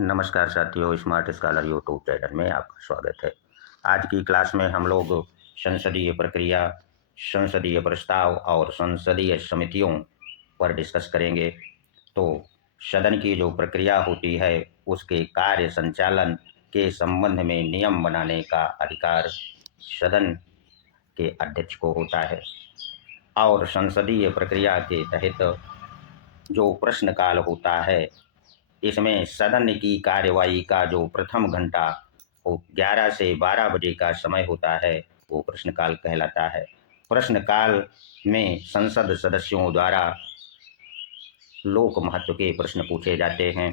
नमस्कार साथियों, smart scholar YouTube channel में आपका स्वागत है। आज की क्लास में हम लोग संसदीय प्रक्रिया, संसदीय प्रस्ताव और संसदीय समितियों पर डिस्कस करेंगे। तो सदन की जो प्रक्रिया होती है उसके कार्य संचालन के संबंध में नियम बनाने का अधिकार सदन के अध्यक्ष को होता है। और संसदीय प्रक्रिया के तहत जो प्रश्नकाल होता है, इसमें सदन की कार्यवाही का जो प्रथम घंटा वो 11 से 12 बजे का समय होता है, वो प्रश्नकाल कहलाता है। प्रश्नकाल में संसद सदस्यों द्वारा लोक महत्व के प्रश्न पूछे जाते हैं।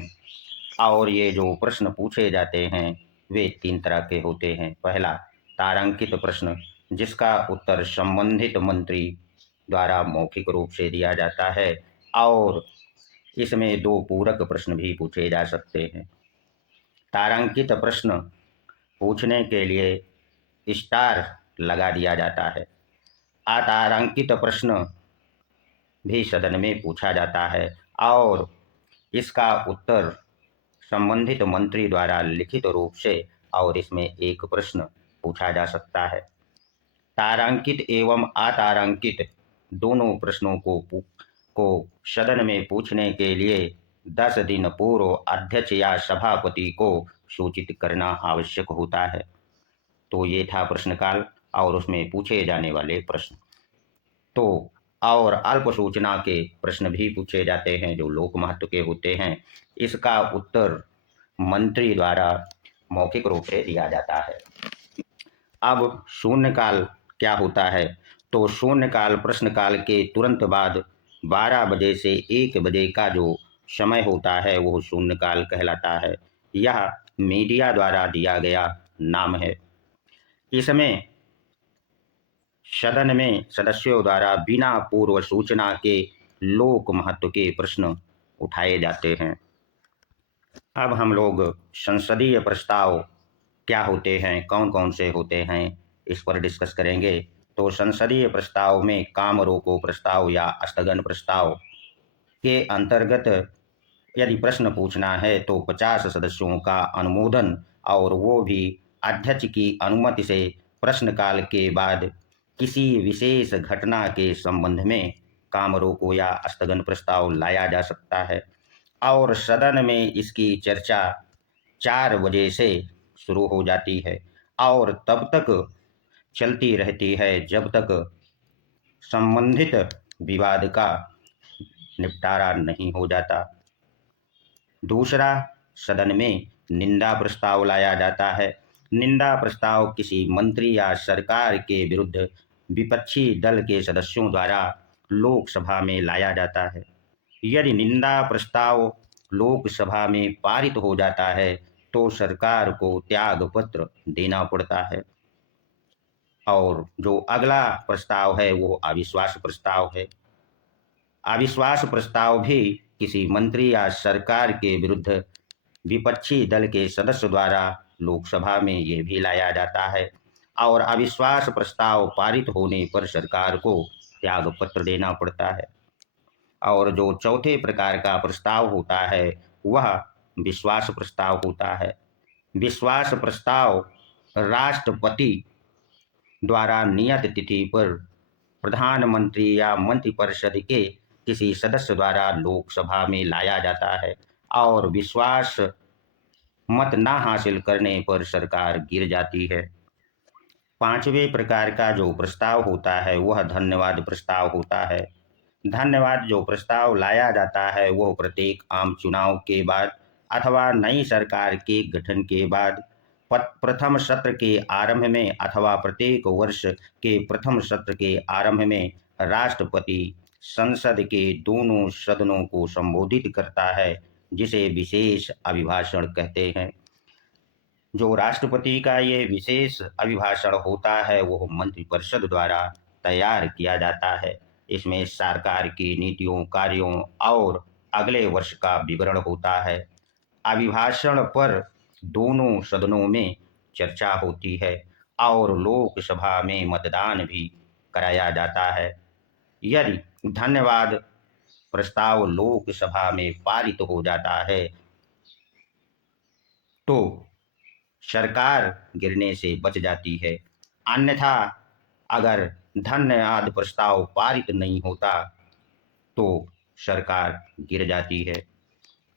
और ये जो प्रश्न पूछे जाते हैं वे 3 तरह के होते हैं। पहला, तारांकित प्रश्न, जिसका उत्तर संबंधित मंत्री द्वारा मौखिक रूप से दिया जाता है। और इसमें 2 पूरक प्रश्न भी पूछे जा सकते हैं। तारांकित प्रश्न पूछने के लिए स्टार लगा दिया जाता है। अतारांकित प्रश्न भी सदन में पूछा जाता है और इसका उत्तर संबंधित मंत्री द्वारा लिखित रूप से और इसमें एक प्रश्न पूछा जा सकता है। तारांकित एवं अतारांकित दोनों प्रश्नों को सदन में पूछने के लिए 10 दिन पूर्व अध्यक्ष या सभापति को सूचित करना आवश्यक होता है। तो ये था प्रश्नकाल और उसमें पूछे जाने वाले प्रश्न। तो और अल्प सूचना के प्रश्न भी पूछे जाते हैं जो लोक महत्व के होते हैं। इसका उत्तर मंत्री द्वारा मौखिक रूप से दिया जाता है। अब शून्यकाल क्या होता है? तो शून्यकाल प्रश्नकाल के तुरंत बाद 12 बजे से 1 बजे का जो समय होता है वो शून्यकाल कहलाता है। यह मीडिया द्वारा दिया गया नाम है। इसमें सदन में सदस्यों द्वारा बिना पूर्व सूचना के लोक महत्व के प्रश्न उठाए जाते हैं। अब हम लोग संसदीय प्रस्ताव क्या होते हैं, कौन कौन से होते हैं, इस पर डिस्कस करेंगे। तो संसदीय प्रस्ताव में काम रोको प्रस्ताव या स्थगन प्रस्ताव के अंतर्गत यदि प्रश्न पूछना है तो 50 सदस्यों का अनुमोदन और वो भी अध्यक्ष की अनुमति से प्रश्नकाल के बाद किसी विशेष घटना के संबंध में काम रोको या स्थगन प्रस्ताव लाया जा सकता है। और सदन में इसकी चर्चा 4 बजे से शुरू हो जाती है और तब तक चलती रहती है जब तक संबंधित विवाद का निपटारा नहीं हो जाता। दूसरा, सदन में निंदा प्रस्ताव लाया जाता है। निंदा प्रस्ताव किसी मंत्री या सरकार के विरुद्ध विपक्षी दल के सदस्यों द्वारा लोकसभा में लाया जाता है। यदि निंदा प्रस्ताव लोकसभा में पारित हो जाता है तो सरकार को त्याग पत्र देना पड़ता है। और जो अगला प्रस्ताव है वो अविश्वास प्रस्ताव है। अविश्वास प्रस्ताव भी किसी मंत्री या सरकार के विरुद्ध विपक्षी दल के सदस्य द्वारा लोकसभा में ये भी लाया जाता है। और अविश्वास प्रस्ताव पारित होने पर सरकार को त्याग पत्र देना पड़ता है। और जो चौथे प्रकार का प्रस्ताव होता है वह विश्वास प्रस्ताव होता है। विश्वास प्रस्ताव राष्ट्रपति द्वारा नियत तिथि पर प्रधानमंत्री या मंत्रिपरिषद के किसी सदस्य द्वारा लोकसभा में लाया जाता है और विश्वास मत ना हासिल करने पर सरकार गिर जाती है। पांचवें प्रकार का जो प्रस्ताव होता है वह धन्यवाद प्रस्ताव होता है। धन्यवाद जो प्रस्ताव लाया जाता है वो प्रत्येक आम चुनाव के बाद अथवा नई सरकार के गठन के बाद प्रथम सत्र के आरंभ में अथवा प्रत्येक वर्ष के प्रथम सत्र के आरंभ में राष्ट्रपति संसद के दोनों सदनों को संबोधित करता है, जिसे विशेष अभिभाषण कहते हैं। जो राष्ट्रपति का ये विशेष अभिभाषण होता है वो मंत्रिपरिषद द्वारा तैयार किया जाता है। इसमें सरकार की नीतियों, कार्यों और अगले वर्ष का विवरण होता है। अभिभाषण पर दोनों सदनों में चर्चा होती है और लोकसभा में मतदान भी कराया जाता है। यदि धन्यवाद प्रस्ताव लोकसभा में पारित हो जाता है तो सरकार गिरने से बच जाती है। अन्यथा अगर धन्यवाद प्रस्ताव पारित नहीं होता तो सरकार गिर जाती है।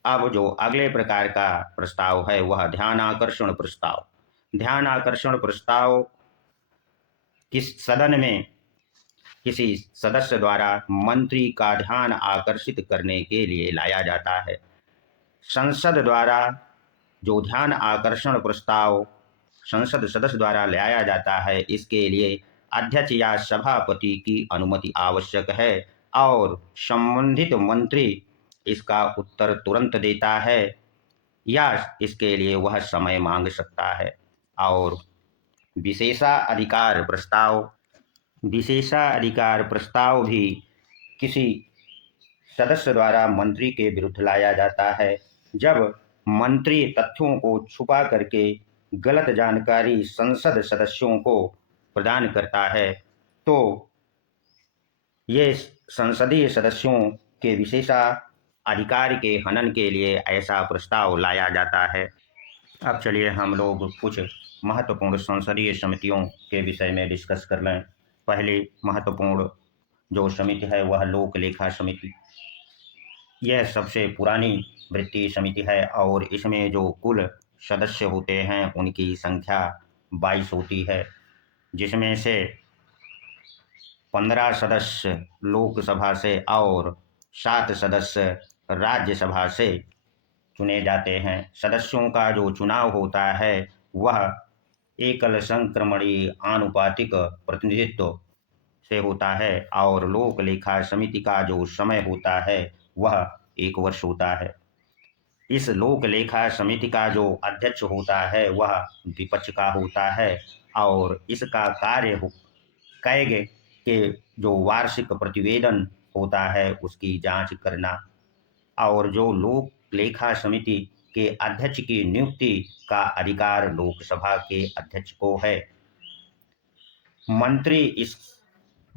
अब जो अगले प्रकार का प्रस्ताव है वह ध्यान आकर्षण प्रस्ताव। ध्यान आकर्षण प्रस्ताव किस सदन में किसी सदस्य द्वारा मंत्री का ध्यान आकर्षित करने के लिए लाया जाता है। संसद द्वारा जो ध्यान आकर्षण प्रस्ताव संसद सदस्य द्वारा लाया जाता है, इसके लिए अध्यक्ष या सभापति की अनुमति आवश्यक है और संबंधित मंत्री इसका उत्तर तुरंत देता है या इसके लिए वह समय मांग सकता है। और विशेषाधिकार प्रस्ताव विशेषाधिकार प्रस्ताव भी किसी सदस्य द्वारा मंत्री के विरुद्ध लाया जाता है। जब मंत्री तथ्यों को छुपा करके गलत जानकारी संसद सदस्यों को प्रदान करता है तो ये संसदीय सदस्यों के विशेषाधिकार के हनन के लिए ऐसा प्रस्ताव लाया जाता है। अब चलिए हम लोग कुछ महत्वपूर्ण संसदीय समितियों के विषय में डिस्कस कर लें। पहली महत्वपूर्ण जो समिति है वह लोक लेखा समिति। यह सबसे पुरानी वृत्तीय समिति है और इसमें जो कुल सदस्य होते हैं उनकी संख्या 22 होती है, जिसमें से 15 सदस्य लोकसभा से और 7 सदस्य राज्यसभा से चुने जाते हैं। सदस्यों का जो चुनाव होता है वह एकल संक्रमणीय आनुपातिक प्रतिनिधित्व से होता है और लोक लेखा समिति का जो समय होता है वह 1 वर्ष होता है। इस लोक लेखा समिति का जो अध्यक्ष होता है वह विपक्ष का होता है और इसका कार्य कैग के जो वार्षिक प्रतिवेदन होता है उसकी जांच करना और जो लोक लेखा समिति के अध्यक्ष की नियुक्ति का अधिकार लोकसभा के अध्यक्ष को है। मंत्री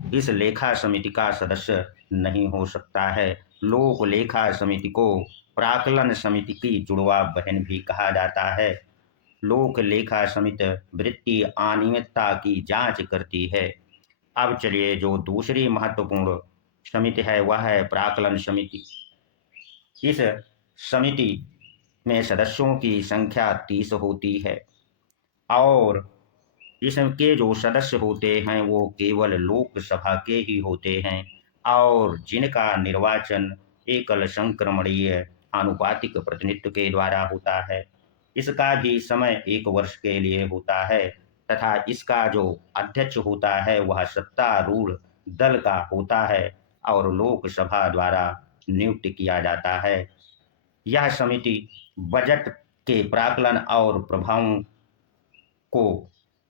इस लेखा समिति का सदस्य नहीं हो सकता है। लोक लेखा समिति को प्राक्कलन समिति की जुड़वा बहन भी कहा जाता है। लोक लेखा समिति वित्तीय अनियमितता की जांच करती है। अब चलिए जो दूसरी महत्वपूर्ण समिति है वह है प्राक्कलन समिति। इस समिति में सदस्यों की संख्या 30 होती है और इसके जो सदस्य होते हैं वो केवल लोकसभा के ही होते हैं और जिनका निर्वाचन एकल संक्रमणीय आनुपातिक प्रतिनिधित्व के द्वारा होता है। इसका भी समय 1 वर्ष के लिए होता है तथा इसका जो अध्यक्ष होता है वह सत्तारूढ़ दल का होता है और लोकसभा द्वारा नियुक्त किया जाता है। यह समिति बजट के प्राक्कलन और प्रभावों को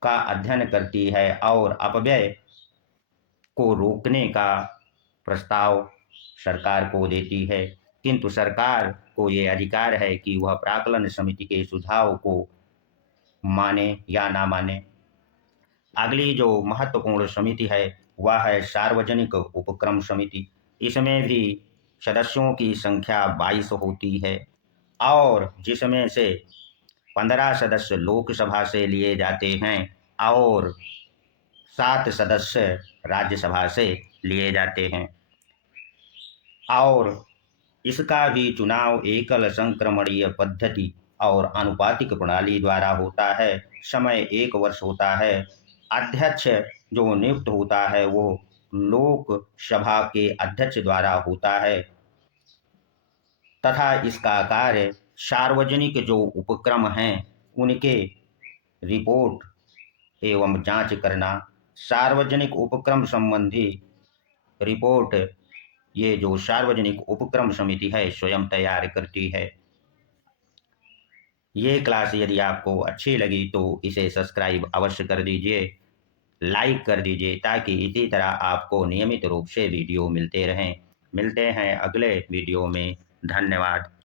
का अध्ययन करती है और अपव्यय को रोकने का प्रस्ताव सरकार को देती है, किंतु सरकार को ये अधिकार है कि वह प्राक्कलन समिति के सुझाव को माने या ना माने। अगली जो महत्वपूर्ण समिति है वह है सार्वजनिक उपक्रम समिति। इसमें भी सदस्यों की संख्या 22 होती है और जिसमें से 15 सदस्य लोकसभा से लिए जाते हैं और 7 सदस्य राज्यसभा से लिए जाते हैं और इसका भी चुनाव एकल संक्रमणीय पद्धति और आनुपातिक प्रणाली द्वारा होता है। समय 1 वर्ष होता है। अध्यक्ष जो नियुक्त होता है वो लोकसभा के अध्यक्ष द्वारा होता है तथा इसका कार्य सार्वजनिक जो उपक्रम हैं उनके रिपोर्ट एवं जांच करना। सार्वजनिक उपक्रम संबंधी रिपोर्ट ये जो सार्वजनिक उपक्रम समिति है स्वयं तैयार करती है। ये क्लास यदि आपको अच्छी लगी तो इसे सब्सक्राइब अवश्य कर दीजिए, लाइक कर दीजिए ताकि इसी तरह आपको नियमित रूप से वीडियो मिलते रहें। मिलते हैं अगले वीडियो में। धन्यवाद।